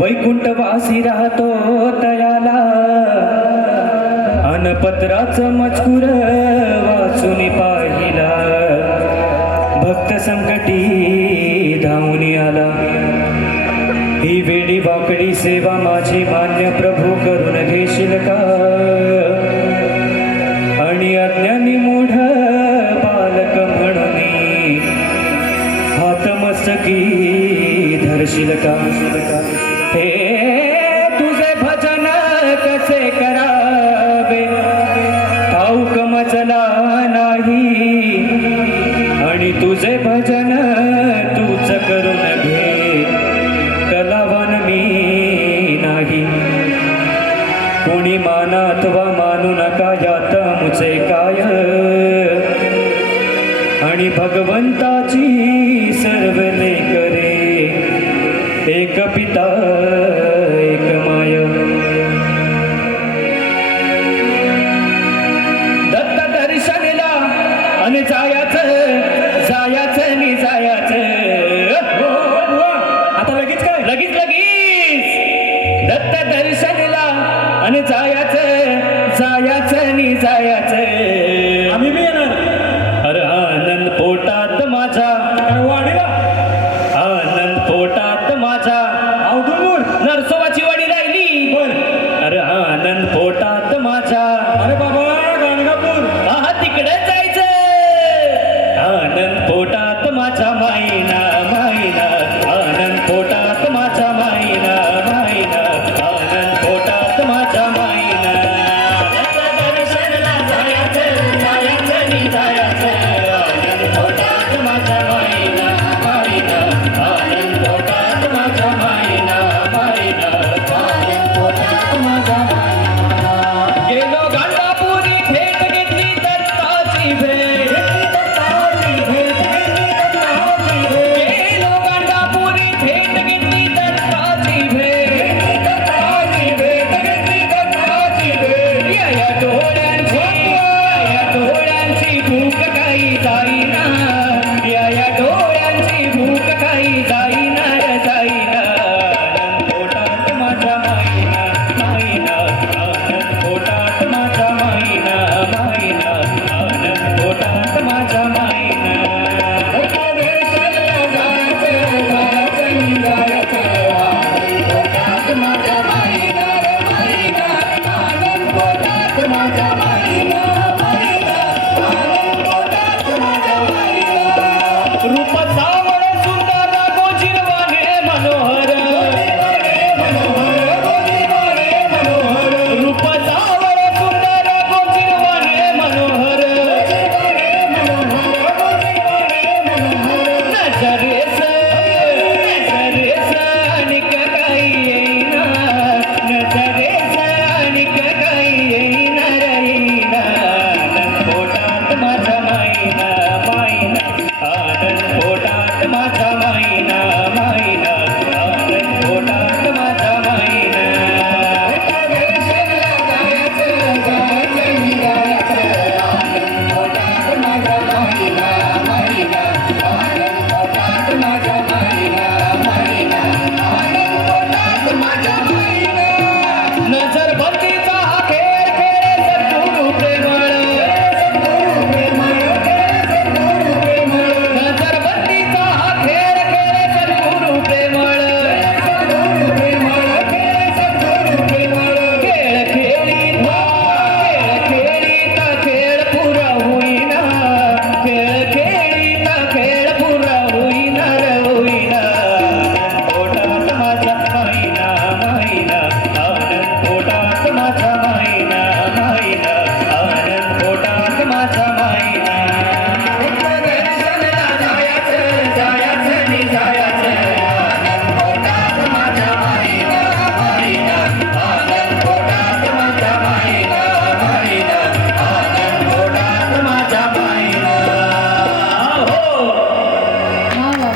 वैकुंठवासी राहतो तयाला अनपत्राचं मजकूर वाचून पाहिला भक्त संकटी धावून आला ही वेडी वाकडी सेवा माझी मान्य प्रभू करून घेशील का आणि अज्ञानी मूढ बालक म्हणून हात मस्तकी धरशील का हे तुझे भजन कसे करावे ठाऊक मजला नाही आणि तुझे भजन तूच करून घे कलावान मी नाही कोणी माना अथवा मानू नका यात मुझे काय आणि भगवंताची सर्व लेकरे एक पिता एक माय दत्त दर्शनला आणि जायाचं नि जायाचं आता लगेच काय लगेच